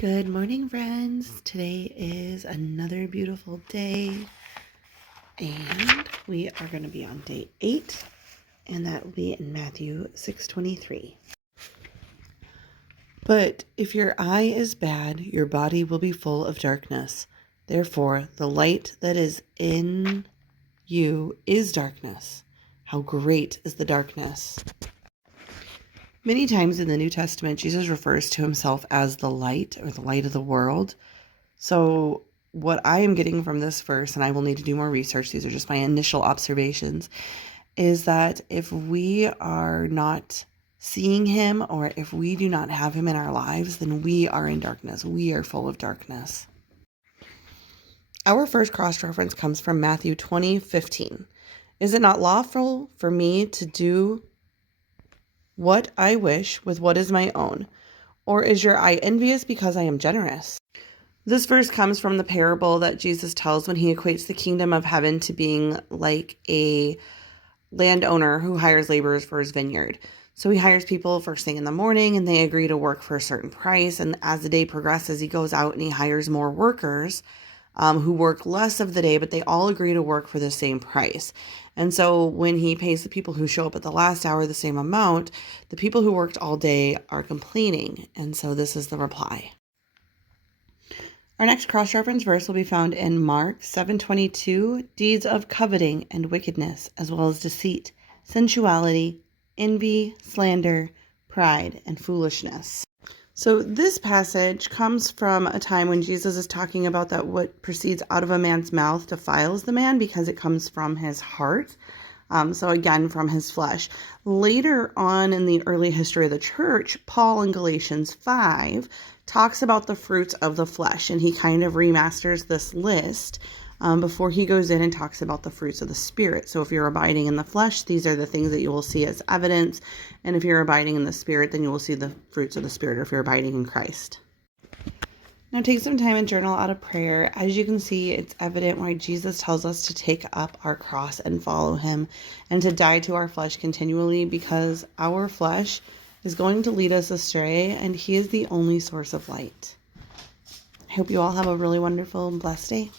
Good morning, friends. Today is another beautiful day, and we are going to be on day 8, and that will be in Matthew 6:23. But if your eye is bad, your body will be full of darkness. Therefore, the light that is in you is darkness. How great is the darkness! Many times in the New Testament, Jesus refers to himself as the light or the light of the world. So what I am getting from this verse, and I will need to do more research, these are just my initial observations, is that if we are not seeing him or if we do not have him in our lives, then we are in darkness. We are full of darkness. Our first cross-reference comes from Matthew 20:15. Is it not lawful for me to do what I wish with what is my own? Or is your eye envious because I am generous? This verse comes from the parable that Jesus tells when he equates the kingdom of heaven to being like a landowner who hires laborers for his vineyard. So he hires people first thing in the morning and they agree to work for a certain price. And as the day progresses, he goes out and he hires more workers who work less of the day, but they all agree to work for the same price. And so when he pays the people who show up at the last hour the same amount, the people who worked all day are complaining. And so this is the reply. Our next cross-reference verse will be found in Mark 7:22, deeds of coveting and wickedness, as well as deceit, sensuality, envy, slander, pride, and foolishness. So this passage comes from a time when Jesus is talking about that what proceeds out of a man's mouth defiles the man because it comes from his heart. So again, from his flesh. Later on in the early history of the church, Paul in Galatians 5 talks about the fruits of the flesh, and he kind of remasters this list before he goes in and talks about the fruits of the Spirit. So if you're abiding in the flesh, these are the things that you will see as evidence, and if you're abiding in the Spirit, then you will see the fruits of the Spirit, or if you're abiding in Christ. Now take some time and journal out a prayer. As you can see, it's evident why Jesus tells us to take up our cross and follow him and to die to our flesh continually, because our flesh is going to lead us astray and he is the only source of light. I hope you all have a really wonderful and blessed day.